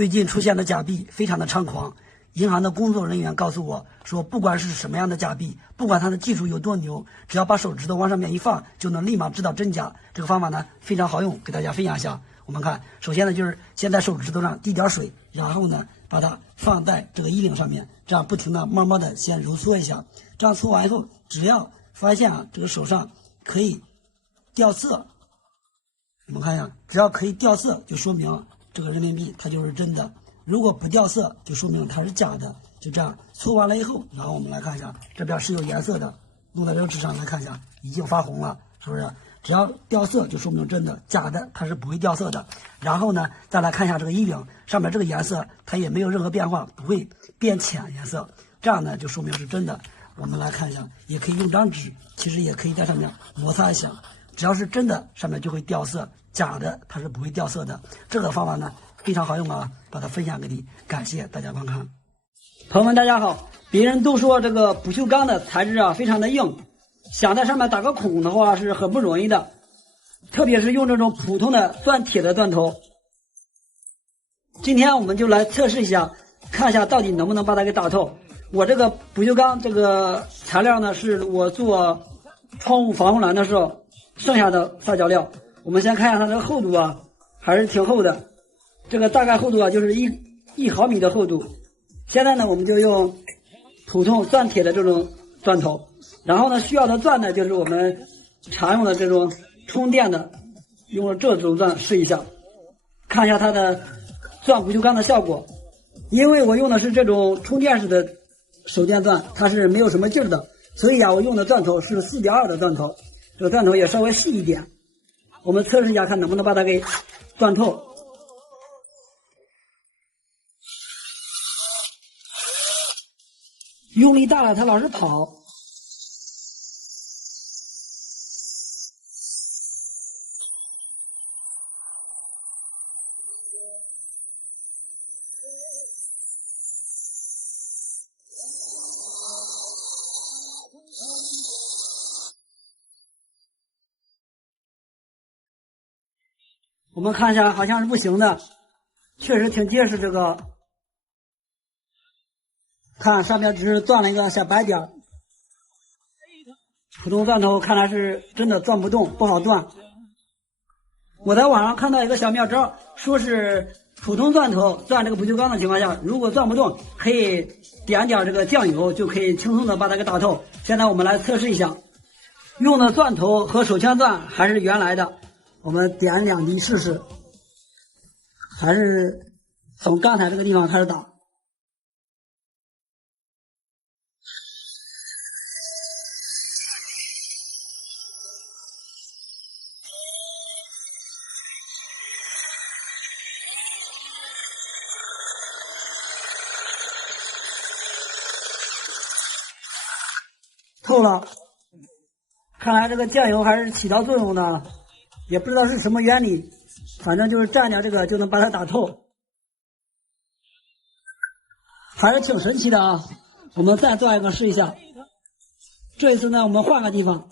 最近出现的假币非常的猖狂。银行的工作人员告诉我说，不管是什么样的假币，不管它的技术有多牛，只要把手指头往上面一放，就能立马知道真假。这个方法呢非常好用，给大家分享一下。我们看，首先呢就是先在手指头上滴点水，然后呢把它放在这个衣领上面，这样不停的慢慢的先揉搓一下。这样搓完以后，只要发现这个手上可以掉色，我们看一下，只要可以掉色，就说明这个人民币它就是真的。如果不掉色，就说明它是假的。就这样搓完了以后，然后我们来看一下，这边是有颜色的，弄在这个纸上来看一下，已经发红了，是不是？只要掉色就说明真的，假的它是不会掉色的。然后呢，再来看一下这个衣领上面这个颜色，它也没有任何变化，不会变浅颜色，这样呢就说明是真的。我们来看一下，也可以用张纸，其实也可以在上面摩擦一下，只要是真的，上面就会掉色，假的它是不会掉色的。这个方法呢非常好用啊，把它分享给你，感谢大家观看。朋友们大家好，别人都说这个不锈钢的材质非常的硬，想在上面打个孔的话是很不容易的，特别是用这种普通的钻铁的钻头。今天我们就来测试一下，看一下到底能不能把它给打透。我这个不锈钢这个材料呢，是我做窗户防护栏的时候剩下的撒脚料。我们先看一下它这个厚度还是挺厚的，这个大概厚度就是一毫米的厚度。现在呢，我们就用普通钻铁的这种钻头，然后呢，需要的钻呢，就是我们常用的这种充电的，用这种钻试一下，看一下它的钻不锈钢的效果。因为我用的是这种充电式的手电钻，它是没有什么劲儿的，所以我用的钻头是 4.2 的钻头，这个钻头也稍微细一点。我们测试一下，看能不能把它给钻透。用力大了，它老是跑。我们看一下，好像是不行的，确实挺结实。这个看上面只是钻了一个小白点，普通钻头看来是真的钻不动，不好钻。我在网上看到一个小妙招，说是普通钻头钻这个不锈钢的情况下，如果钻不动，可以点点这个酱油，就可以轻松的把它给打透。现在我们来测试一下，用的钻头和手枪钻还是原来的，我们点2滴试试，还是从刚才这个地方开始打。透了，看来这个酱油还是起到作用的，也不知道是什么原理，反正就是蘸点这个就能把它打透，还是挺神奇的我们再钻一个试一下，这一次呢我们换个地方。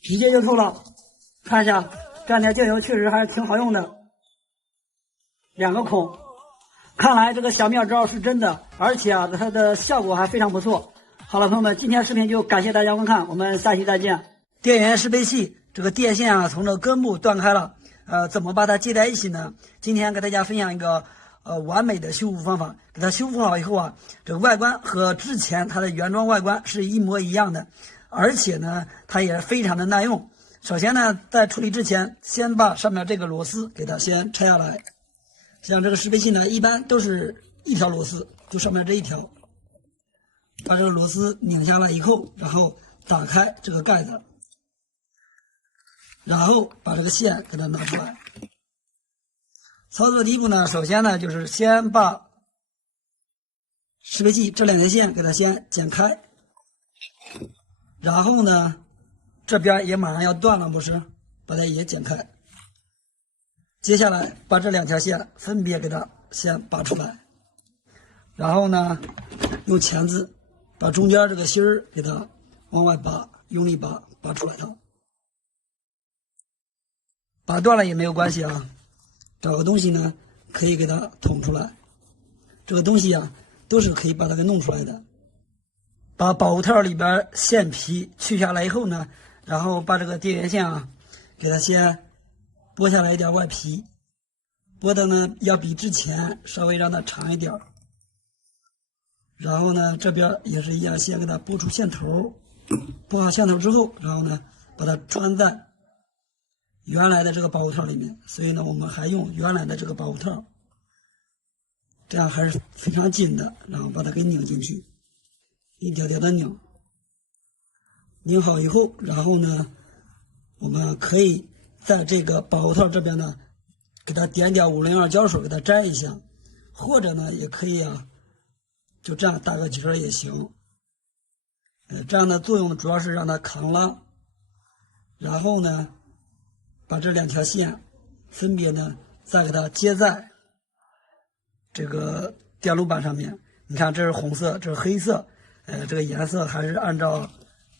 直接就透了，看一下蘸点酱油确实还是挺好用的，2个孔，看来这个小妙招是真的，而且它的效果还非常不错。好了，朋友们，今天视频就感谢大家观看，我们下期再见。电源适配器这个电线从这根部断开了，怎么把它接在一起呢？今天给大家分享一个完美的修复方法。给它修复好以后这个外观和之前它的原装外观是一模一样的，而且呢它也非常的耐用。首先呢，在处理之前，先把上面这个螺丝给它先拆下来。像这个适配器呢，一般都是一条螺丝，就上面这一条。把这个螺丝拧下来以后，然后打开这个盖子，然后把这个线给它拿出来。操作第一步呢，首先呢就是先把适配器这2条线给它先剪开，然后呢这边也马上要断了，不是？把它也剪开。接下来把这2条线分别给它先拔出来，然后呢用钳子把中间这个芯儿给它往外拔，用力拔，拔出来它。拔断了也没有关系啊，找个东西呢可以给它捅出来。这个东西啊都是可以把它给弄出来的。把保护套里边线皮去下来以后呢，然后把这个电源线啊给它先剥下来一点外皮，剥的呢要比之前稍微让它长一点。然后呢这边也是一样，先给它剥出线头，剥好线头之后，然后呢把它穿在原来的这个保护套里面。所以呢我们还用原来的这个保护套，这样还是非常紧的，然后把它给拧进去，一点点的拧。拧好以后，然后呢我们可以在这个保护套这边呢给它点点502胶水给它粘一下，或者呢也可以啊就这样打个结也行。这样的作用主要是让它扛拉，然后呢把这2条线分别呢再给它接在这个电路板上面。你看这是红色，这是黑色，这个颜色还是按照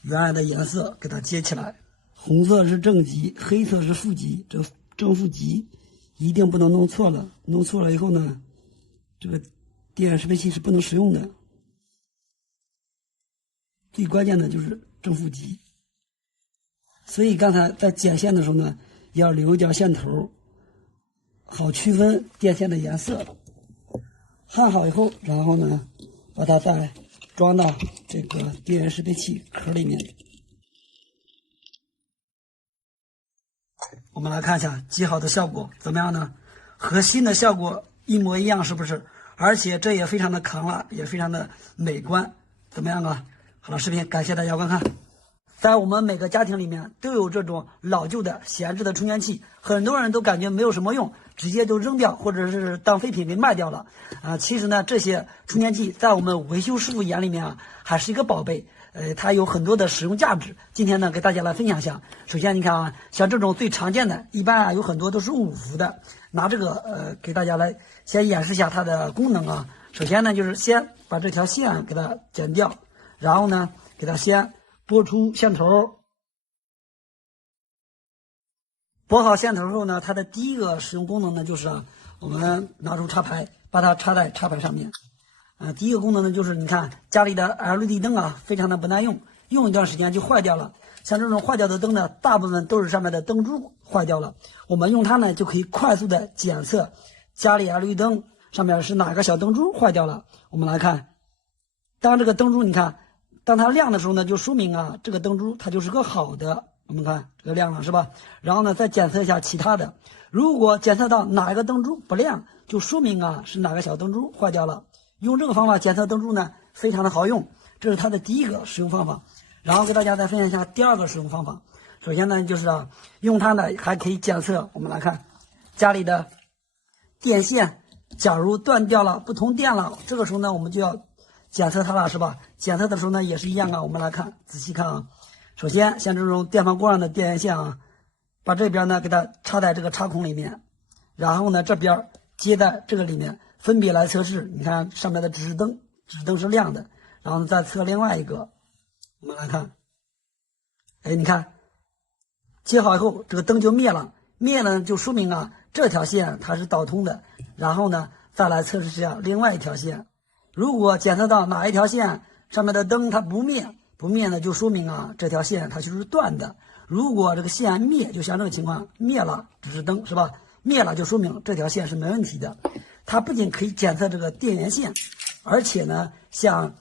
原来的颜色给它接起来。红色是正极，黑色是负极，这正负极一定不能弄错了，弄错了以后呢这个电源适配器是不能使用的。最关键的就是正负极，所以刚才在剪线的时候呢要留一点线头，好区分电线的颜色。焊好以后，然后呢把它再装到这个电源适配器壳里面。我们来看一下接好的效果怎么样呢？和新的效果一模一样，是不是？而且这也非常的扛拉，也非常的美观，怎么样啊？好了，视频感谢大家观看。在我们每个家庭里面都有这种老旧的闲置的充电器，很多人都感觉没有什么用，直接就扔掉或者是当废品给卖掉了。其实呢这些充电器在我们维修师傅眼里面啊还是一个宝贝，它有很多的使用价值。今天呢给大家来分享一下。首先你看啊，像这种最常见的一般啊有很多都是5伏的，拿这个给大家来先演示一下它的功能啊。首先呢就是先把这条线给它剪掉，然后呢给它先拨出线头。拨好线头后呢，它的第一个使用功能呢就是啊，我们拿出插排，把它插在插排上面。第一个功能呢就是你看家里的 LED 灯啊非常的不耐用，用一段时间就坏掉了。像这种坏掉的灯呢，大部分都是上面的灯珠坏掉了。我们用它呢就可以快速的检测家里 LED 灯上面是哪个小灯珠坏掉了。我们来看，当这个灯珠你看当它亮的时候呢，就说明啊这个灯珠它就是个好的。我们看这个亮了是吧？然后呢再检测一下其他的，如果检测到哪一个灯珠不亮，就说明啊是哪个小灯珠坏掉了。用这个方法检测灯珠呢非常的好用，这是它的第一个使用方法。然后给大家再分享一下第二个使用方法。首先呢就是啊用它呢还可以检测，我们来看家里的电线，假如断掉了不通电了，这个时候呢我们就要检测它了是吧？检测的时候呢也是一样啊，我们来看仔细看啊。首先像这种电饭锅上的电源线啊，把这边呢给它插在这个插孔里面，然后呢这边接在这个里面，分别来测试。你看上面的指示灯是亮的，然后再测另外一个。我们来看，你看接好以后这个灯就灭了，灭了就说明啊这条线它是导通的。然后呢再来测试一下另外一条线，如果检测到哪一条线上面的灯它不灭呢，就说明啊这条线它就是断的。如果这个线灭，就像这个情况灭了指示灯是吧？灭了就说明这条线是没问题的。它不仅可以检测这个电源线，而且呢像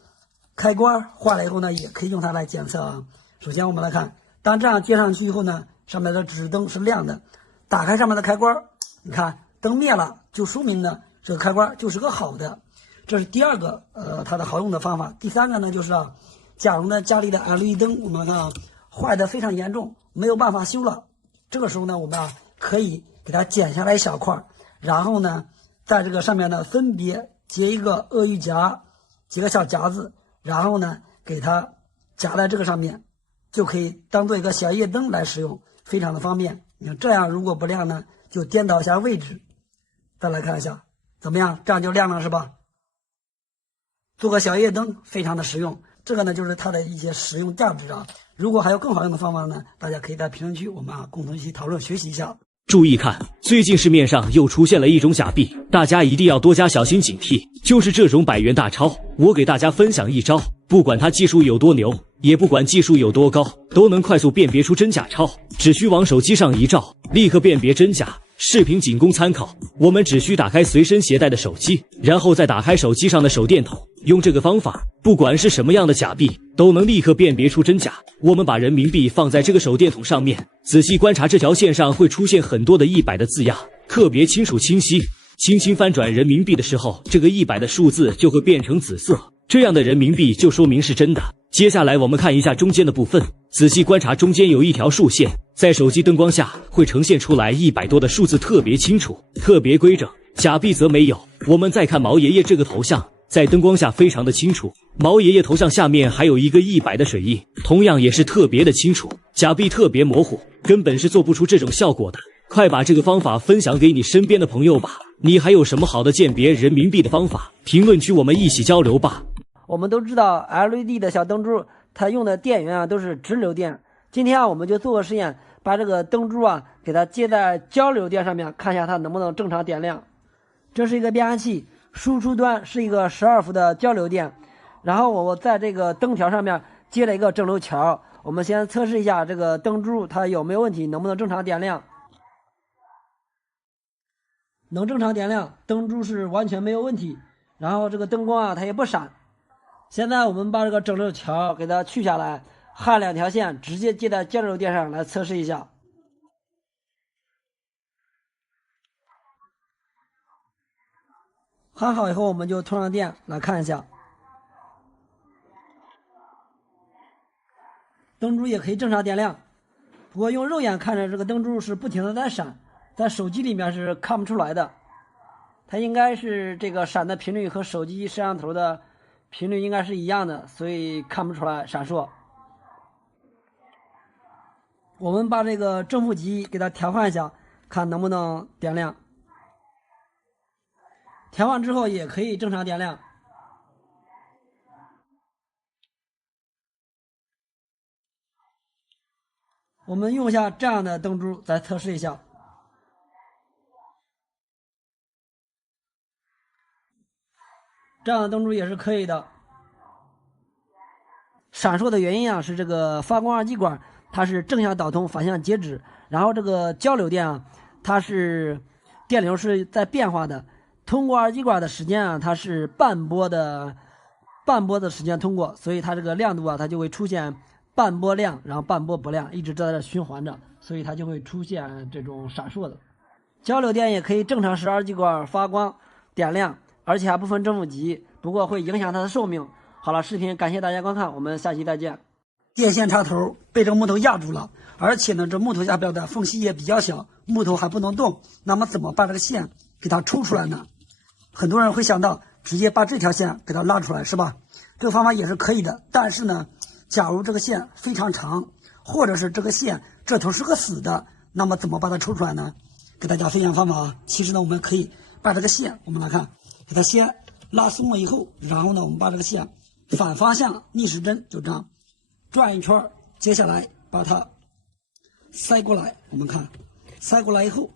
开关坏了以后呢也可以用它来检测啊。首先我们来看，当这样接上去以后呢，上面的指示灯是亮的，打开上面的开关，你看灯灭了，就说明呢这个开关就是个好的。这是第二个它的好用的方法。第三个呢就是啊，假如呢家里的 LED 灯我们看啊坏的非常严重，没有办法修了，这个时候呢我们啊可以给它剪下来一小块，然后呢在这个上面呢分别结一个鳄鱼夹，几个小夹子，然后呢给它夹在这个上面，就可以当做一个小夜灯来使用，非常的方便。你看这样如果不亮呢，就颠倒一下位置。再来看一下怎么样，这样就亮了是吧？做个小夜灯非常的实用。这个呢就是它的一些实用价值啊。如果还有更好用的方法呢，大家可以在评论区我们共同一起讨论学习一下。注意看，最近市面上又出现了一种假币，大家一定要多加小心警惕。就是这种100元大钞，我给大家分享一招，不管它技术有多牛，也不管技术有多高，都能快速辨别出真假钞。只需往手机上一照，立刻辨别真假。视频仅供参考，我们只需打开随身携带的手机，然后再打开手机上的手电筒，用这个方法，不管是什么样的假币，都能立刻辨别出真假。我们把人民币放在这个手电筒上面，仔细观察，这条线上会出现很多的100的字样，特别清楚清晰。轻轻翻转人民币的时候，这个100的数字就会变成紫色，这样的人民币就说明是真的。接下来我们看一下中间的部分，仔细观察，中间有一条竖线，在手机灯光下会呈现出来100多的数字，特别清楚，特别规整。假币则没有。我们再看毛爷爷这个头像，在灯光下非常的清楚。毛爷爷头像下面还有一个100的水印，同样也是特别的清楚。假币特别模糊，根本是做不出这种效果的。快把这个方法分享给你身边的朋友吧。你还有什么好的鉴别人民币的方法？评论区我们一起交流吧。我们都知道 LED 的小灯珠，它用的电源都是直流电。今天我们就做个实验，把这个灯珠给它接在交流电上面，看一下它能不能正常点亮。这是一个变压器，输出端是一个12伏的交流电，然后我在这个灯条上面接了一个正流桥。我们先测试一下这个灯珠它有没有问题，能不能正常点亮。能正常点亮，灯珠是完全没有问题，然后这个灯光它也不闪。现在我们把这个正流桥给它取下来，焊2条线，直接接在交流电上来测试一下。焊好以后，我们就通上电来看一下，灯珠也可以正常点亮。不过用肉眼看着这个灯珠是不停的在闪，在手机里面是看不出来的。它应该是这个闪的频率和手机摄像头的频率应该是一样的，所以看不出来闪烁。我们把这个正负极给它调换一下，看能不能点亮。调换之后也可以正常点亮。我们用一下这样的灯珠再测试一下。这样的灯珠也是可以的。闪烁的原因是这个发光二极管它是正向导通，反向截止，然后这个交流电它是电流是在变化的，通过二极管的时间它是半波的时间通过，所以它这个亮度它就会出现半波亮，然后半波不亮，一直在这循环着，所以它就会出现这种闪烁的。交流电也可以正常使二极管发光点亮，而且还不分正负极，不过会影响它的寿命。好了，视频感谢大家观看，我们下期再见。电线插头被这个木头压住了，而且呢，这木头下边的缝隙也比较小，木头还不能动。那么怎么把这个线给它抽出来呢？很多人会想到直接把这条线给它拉出来，是吧？这个方法也是可以的，但是呢，假如这个线非常长，或者是这个线这头是个死的，那么怎么把它抽出来呢？给大家分享方法啊。其实呢，我们可以把这个线，我们来看，给它先拉松了以后，然后呢，我们把这个线反方向逆时针就这样转一圈，接下来把它塞过来，我们看塞过来以后，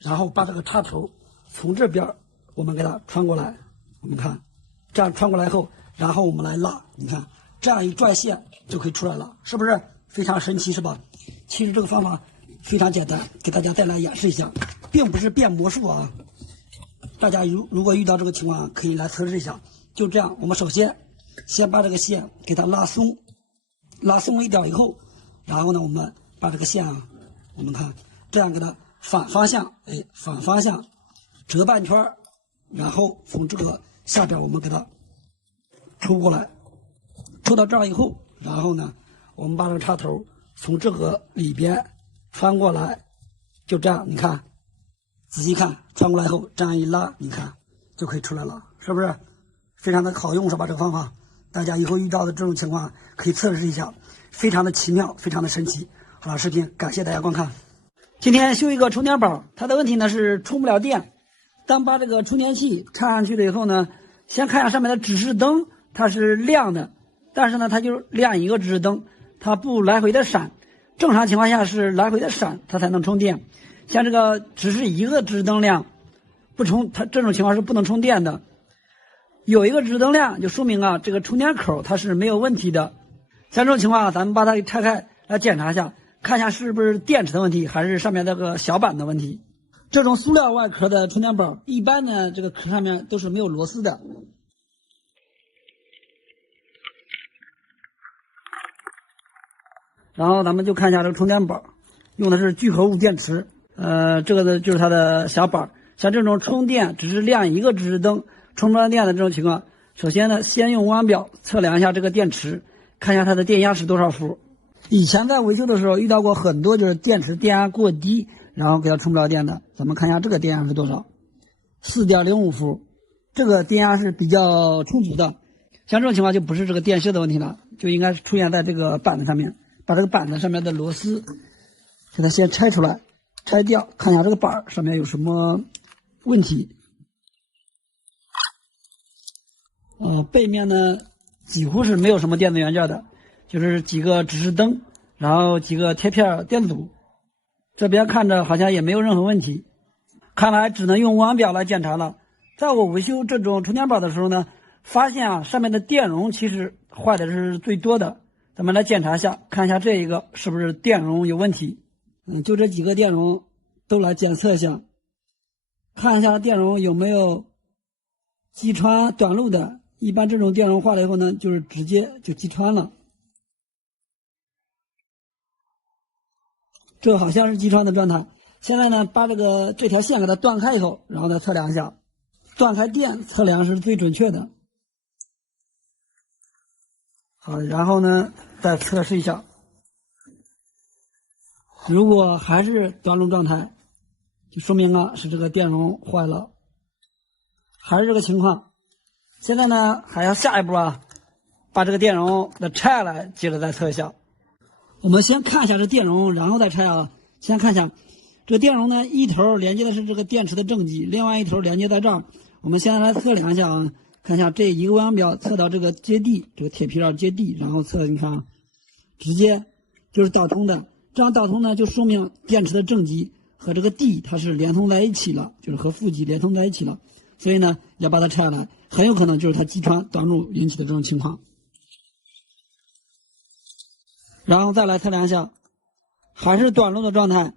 然后把这个插头从这边我们给它穿过来，我们看这样穿过来以后，然后我们来拉，你看这样一转线就可以出来了，是不是非常神奇，是吧？其实这个方法非常简单，给大家再来演示一下，并不是变魔术啊。大家如果遇到这个情况，可以来测试一下。就这样，我们首先把这个线给它拉松，拉松了一点以后，然后呢，我们把这个线我们看这样给它反方向，反方向折半圈，然后从这个下边我们给它抽过来，抽到这儿以后，然后呢，我们把这个插头从这个里边穿过来，就这样，你看，仔细看，穿过来后这样一拉，你看就可以出来了，是不是非常的好用，是吧？这个方法大家以后遇到的这种情况可以测试一下，非常的奇妙，非常的神奇。好了，视频感谢大家观看。今天修一个充电宝，它的问题呢是充不了电。当把这个充电器插上去了以后呢，先看一下上面的指示灯，它是亮的，但是呢，它就亮一个指示灯，它不来回的闪。正常情况下是来回的闪，它才能充电。像这个只是一个指示灯亮，不充，它这种情况是不能充电的。有一个指示灯亮，就说明啊，这个充电口它是没有问题的。像这种情况，咱们把它给拆开来检查一下，看一下是不是电池的问题，还是上面这个小板的问题。这种塑料外壳的充电宝，一般呢这个壳上面都是没有螺丝的。然后咱们就看一下这个充电宝，用的是聚合物电池，这个呢就是它的小板。像这种充电只是亮一个指示灯，充不上电的这种情况，首先呢，先用弯表测量一下这个电池，看一下它的电压是多少伏。以前在维修的时候遇到过很多就是电池电压过低，然后给它充不了电的。咱们看一下这个电压是多少 ，4.05伏，这个电压是比较充足的。像这种情况就不是这个电线的问题了，就应该出现在这个板子上面。把这个板子上面的螺丝给它先拆出来，拆掉，看一下这个板上面有什么问题。背面呢几乎是没有什么电子元件的，就是几个指示灯，然后几个贴片电阻。这边看着好像也没有任何问题，看来只能用弯表来检查了。在我维修这种充电宝的时候呢，发现啊上面的电容其实坏的是最多的。咱们来检查一下，看一下这一个是不是电容有问题。就这几个电容都来检测一下，看一下电容有没有击穿短路的。一般这种电容坏了以后呢，就是直接就击穿了。这好像是击穿的状态。现在呢，把这条线给它断开以后，然后再测量一下，断开电测量是最准确的。好，然后呢，再测试一下。如果还是短路状态，就说明啊是这个电容坏了，还是这个情况。现在呢，还要下一步啊，把这个电容给拆下来，接着再测一下。我们先看一下这电容，然后再拆啊。先看一下这个电容呢，一头连接的是这个电池的正极，另外一头连接在这儿。我们现在来测量一下啊。看一下这一个弯表测到这个接地，这个铁皮上接地，然后测，你看啊，直接就是导通的。这样导通呢，就说明电池的正极和这个地它是连通在一起了，就是和负极连通在一起了。所以呢，要把它拆下来，很有可能就是它击穿短路引起的这种情况。然后再来测量一下，还是短路的状态，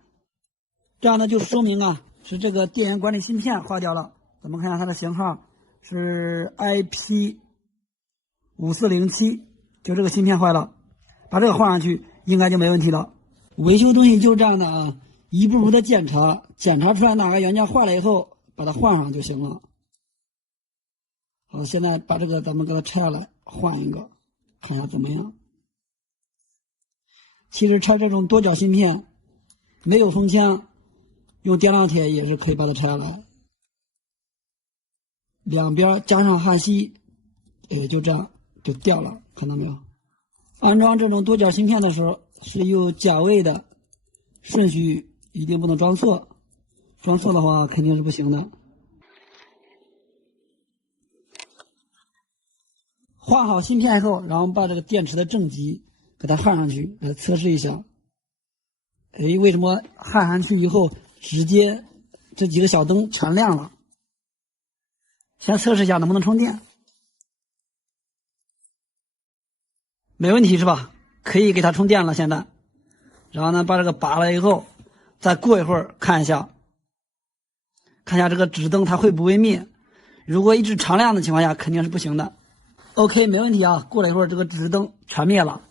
这样呢就说明啊是这个电源管理芯片坏掉了。咱们看一下它的型号。是 IP5407， 就这个芯片坏了，把这个换上去应该就没问题了。维修东西就是这样的啊，一步步的检查，检查出来哪个元件坏了以后，把它换上就行了。好，现在把这个咱们给它拆下来，换一个，看一下怎么样。其实拆这种多角芯片，没有封枪，用电烙铁也是可以把它拆下来。两边加上焊锡，也就这样就掉了，看到没有？安装这种多角芯片的时候是有脚位的，顺序一定不能装错，装错的话肯定是不行的。换好芯片以后，然后把这个电池的正极给它焊上去，来测试一下。为什么焊上去以后直接这几个小灯全亮了？先测试一下能不能充电，没问题是吧？可以给它充电了现在。然后呢，把这个拔了以后，再过一会儿看一下，看一下这个指灯它会不会灭。如果一直常亮的情况下，肯定是不行的。OK， 没问题啊。过了一会儿，这个指灯全灭了。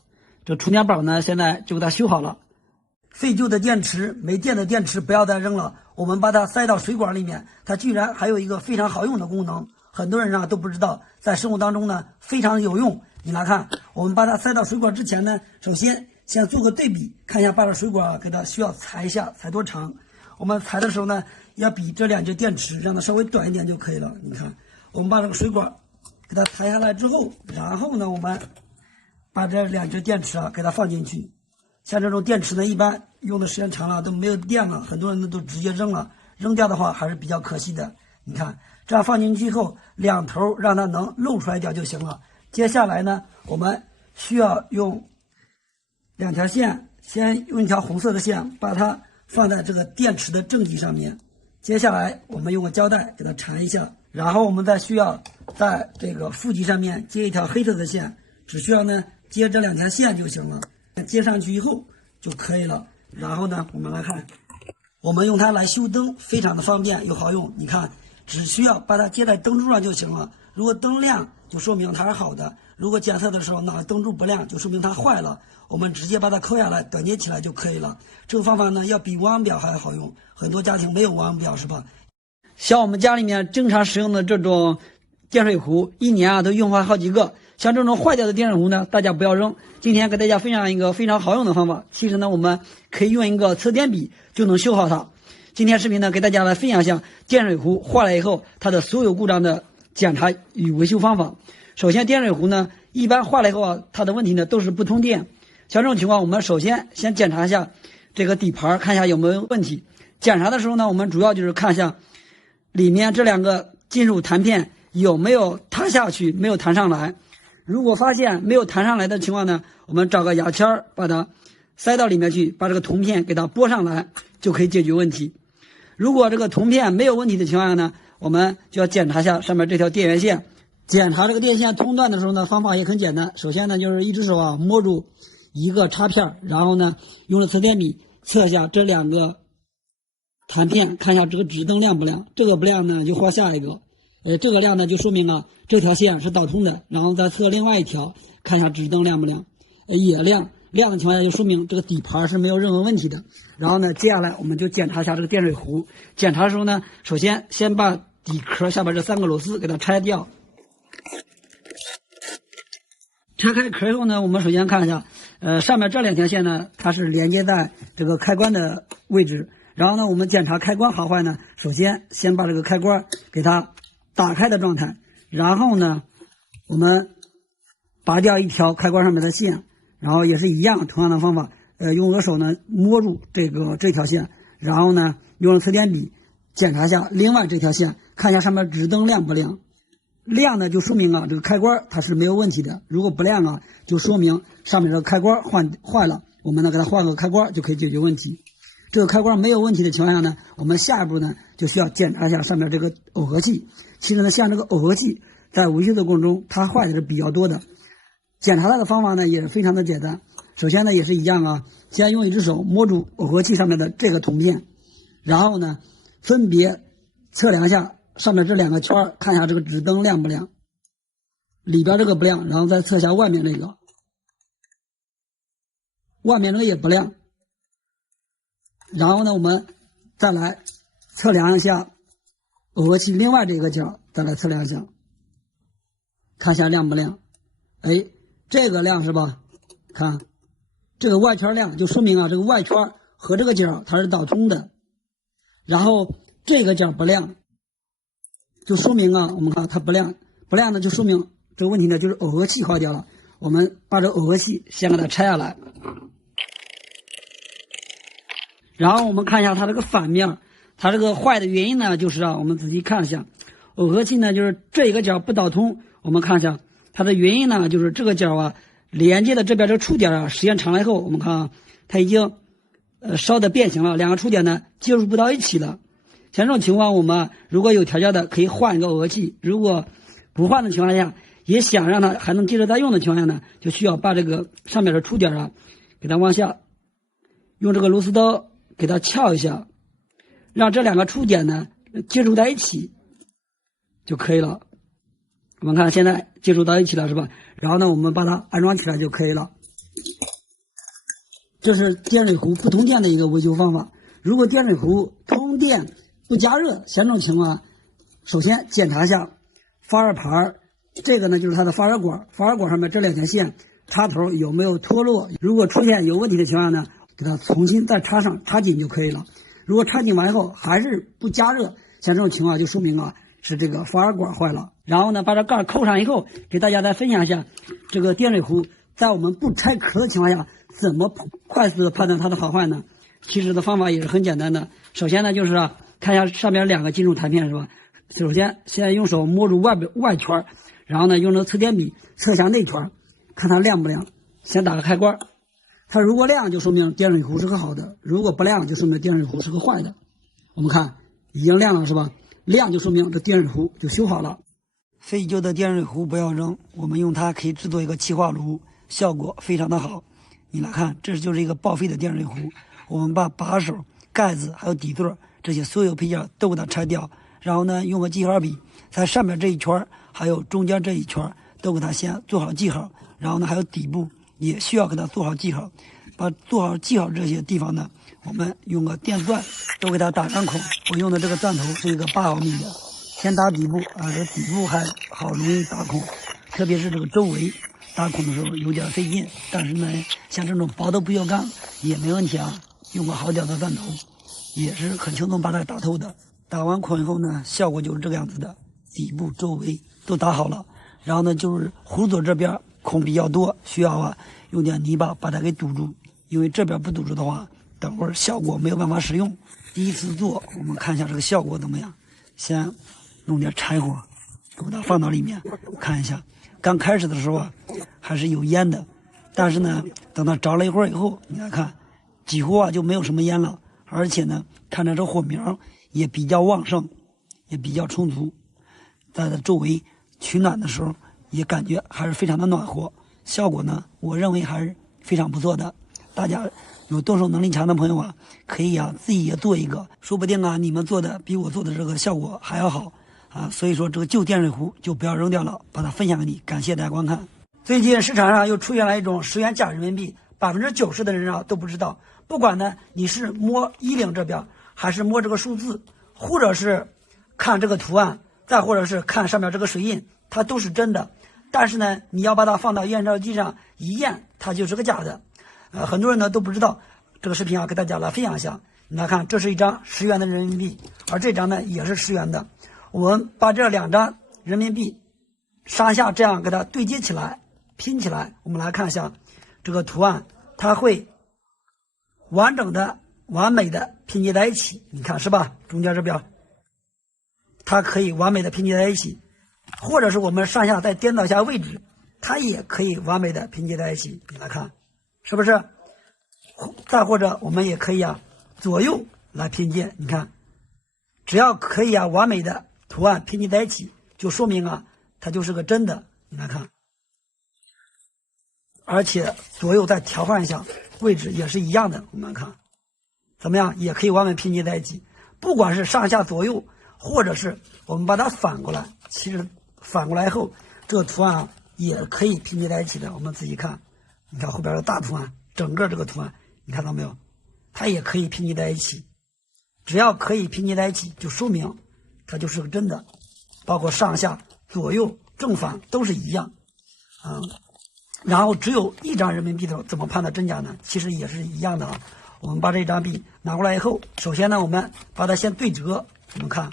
这充电宝呢，现在就给它修好了。废旧的电池、没电的电池不要再扔了，我们把它塞到水管里面。它居然还有一个非常好用的功能，很多人啊都不知道，在生活当中呢非常有用。你来看，我们把它塞到水管之前呢，首先先做个对比，看一下把这水管给它需要裁一下，裁多长。我们裁的时候呢，要比这两节电池让它稍微短一点就可以了。你看，我们把这个水管给它裁下来之后，然后呢，我们把这两节电池啊给它放进去。像这种电池呢，一般用的时间长了都没有电了，很多人都直接扔了，扔掉的话还是比较可惜的。你看，这样放进去以后，两头让它能露出来一点就行了。接下来呢，我们需要用2条线，先用一条红色的线把它放在这个电池的正极上面，接下来我们用个胶带给它缠一下，然后我们再需要在这个负极上面接一条黑色的线，只需要呢接这2条线就行了，接上去以后就可以了。然后呢，我们来看，我们用它来修灯非常的方便又好用，你看只需要把它接在灯柱上就行了，如果灯亮就说明它是好的，如果检测的时候哪个灯柱不亮就说明它坏了，我们直接把它抠下来短接起来就可以了。这个方法呢要比王表还好用，很多家庭没有王表是吧？像我们家里面经常使用的这种电水壶，一年都用坏好几个。像这种坏掉的电水壶呢，大家不要扔。今天给大家分享一个非常好用的方法，其实呢我们可以用一个测电笔就能修好它。今天视频呢给大家来分享一下电水壶坏了以后它的所有故障的检查与维修方法。首先电水壶呢一般坏了以后它的问题呢都是不通电。像这种情况，我们首先检查一下这个底盘，看一下有没有问题。检查的时候呢，我们主要就是看一下里面这2个金属弹片有没有弹下去，没有弹上来。如果发现没有弹上来的情况呢，我们找个牙签把它塞到里面去，把这个铜片给它拨上来，就可以解决问题。如果这个铜片没有问题的情况下呢，我们就要检查一下上面这条电源线。检查这个电线通断的时候呢，方法也很简单。首先呢，就是一只手摸住一个插片，然后呢用了测电笔测一下这2个弹片，看一下这个指灯亮不亮。这个不亮呢就换下一个，这个亮呢就说明这条线是导通的，然后再测另外一条，看一下指灯亮不亮，也亮，亮的情况下就说明这个底盘是没有任何问题的。然后呢接下来我们就检查一下这个电水壶。检查的时候呢，首先把底壳下边这3个螺丝给它拆掉。拆开壳以后呢，我们首先看一下上面这2条线呢它是连接在这个开关的位置。然后呢我们检查开关好坏呢，首先把这个开关给它打开的状态，然后呢我们拔掉一条开关上面的线，然后也是一样同样的方法，用额手呢摸住这条线，然后呢用测电笔检查一下另外这条线，看一下上面指灯亮不亮。亮呢就说明这个开关它是没有问题的，如果不亮就说明上面这个开关坏了，我们呢给它换个开关就可以解决问题。这个开关没有问题的情况下呢，我们下一步呢就需要检查一下上面这个耦合器。其实呢像这个耦合器在维修的过程中它坏的是比较多的，检查它的方法呢也是非常的简单。首先呢也是一样先用一只手摸住耦合器上面的这个铜片，然后呢分别测量一下上面这2个圈，看一下这个指灯亮不亮，里边这个不亮，然后再测一下外面这个，外面这个也不亮。然后呢我们再来测量一下耦合器另外这个角，再来测量一下，看一下亮不亮。这个亮是吧？看这个外圈亮，就说明这个外圈和这个角它是导通的。然后这个角不亮，就说明我们看它不亮，不亮呢就说明这个问题呢就是耦合器坏掉了。我们把这耦合器先给它拆下来，然后我们看一下它这个反面，它这个坏的原因呢就是我们仔细看一下，耦合器呢就是这一个角不导通，我们看一下它的原因呢就是这个角连接的这边这个触点时间长了以后，我们看它已经烧的变形了，2个触点呢接触不到一起了。像这种情况，我们如果有条件的可以换一个耦合器，如果不换的情况下，也想让它还能接着再用的情况下呢，就需要把这个上面的触点给它往下用这个螺丝刀给它撬一下，让这2个触点呢接触在一起就可以了。我们看现在接触到一起了是吧？然后呢我们把它安装起来就可以了。这是电水壶不通电的一个维修方法。如果电水壶通电不加热，像这种情况，首先检查一下发热盘，这个呢就是它的发热管，发热管上面这2条线插头有没有脱落，如果出现有问题的情况呢，给它重新再插上插紧就可以了。如果插紧完以后还是不加热，像这种情况就说明是这个发热管坏了。然后呢把这盖扣上以后，给大家再分享一下这个电水壶在我们不拆壳的情况下怎么快速的判断它的好坏呢？其实的方法也是很简单的。首先呢就是看一下上面2个金属弹片是吧？首先用手摸住外圈，然后呢用这个测电笔测一下内圈，看它亮不亮。先打个开关，它如果亮就说明电水壶是个好的，如果不亮就说明电水壶是个坏的。我们看已经亮了是吧？亮就说明这电水壶就修好了。废旧的电水壶不要扔，我们用它可以制作一个气化炉，效果非常的好。你来看，这就是一个报废的电水壶，我们把把手、盖子还有底座这些所有配件都给它拆掉，然后呢用个记号笔在上面这一圈还有中间这一圈都给它先做好记号，然后呢还有底部也需要给它做好记号。把做好记号这些地方呢，我们用个电钻都给它打上孔。我用的这个钻头是一个8毫米的，先打底部啊，这底部还好容易打孔，特别是这个周围打孔的时候有点费劲，但是呢像这种薄的不锈钢也没问题啊，用个好点的钻头也是很轻松把它打透的。打完孔以后呢，效果就是这个样子的，底部周围都打好了。然后呢就是壶嘴这边孔比较多，需要用点泥巴把它给堵住，因为这边不堵住的话等会儿效果没有办法使用。第一次做我们看一下这个效果怎么样，先弄点柴火给它放到里面看一下。刚开始的时候还是有烟的，但是呢等它着了一会儿以后，你来看几乎就没有什么烟了，而且呢看着这火苗也比较旺盛，也比较充足，在它周围取暖的时候也感觉还是非常的暖和，效果呢我认为还是非常不错的。大家有动手能力强的朋友可以自己也做一个，说不定你们做的比我做的这个效果还要好所以说这个旧电水壶就不要扔掉了，把它分享给你，感谢大家观看。最近市场上又出现了一种10元假人民币，90%的人都不知道，不管呢你是摸衣领这边，还是摸这个数字，或者是看这个图案，再或者是看上面这个水印，它都是真的。但是呢你要把它放到验钞机上一验，它就是个假的。很多人呢都不知道，这个视频给大家来分享一下。你来看，这是一张10元的人民币，而这张呢也是10元的。我们把这2张人民币上下这样给它对接起来拼起来，我们来看一下这个图案，它会完整的完美的拼接在一起，你看是吧？中间这边它可以完美的拼接在一起，或者是我们上下再颠倒一下位置，它也可以完美的拼接在一起，你来看是不是？再或者我们也可以左右来拼接，你看只要可以完美的图案拼接在一起，就说明它就是个真的。你来看，而且左右再调换一下位置也是一样的，我们看怎么样，也可以完美拼接在一起。不管是上下左右，或者是我们把它反过来，其实反过来后这个图案也可以拼接在一起的。我们仔细看，你看后边的大图案，整个这个图案你看到没有，它也可以拼接在一起。只要可以拼接在一起，就说明它就是个真的，包括上下左右正反都是一样然后只有一张人民币的怎么判断真假呢？其实也是一样的我们把这张币拿过来以后，首先呢我们把它先对折，我们看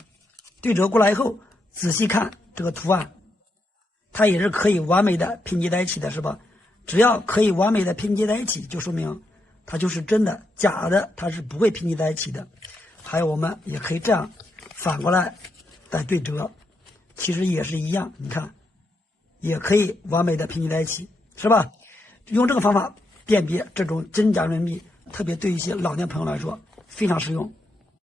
对折过来以后，仔细看这个图案，它也是可以完美的拼接在一起的，是吧？只要可以完美的拼接在一起，就说明它就是真的，假的它是不会拼接在一起的。还有我们也可以这样反过来再对折，其实也是一样，你看也可以完美的拼接在一起，是吧？用这个方法辨别这种真假人民币，特别对于一些老年朋友来说非常实用。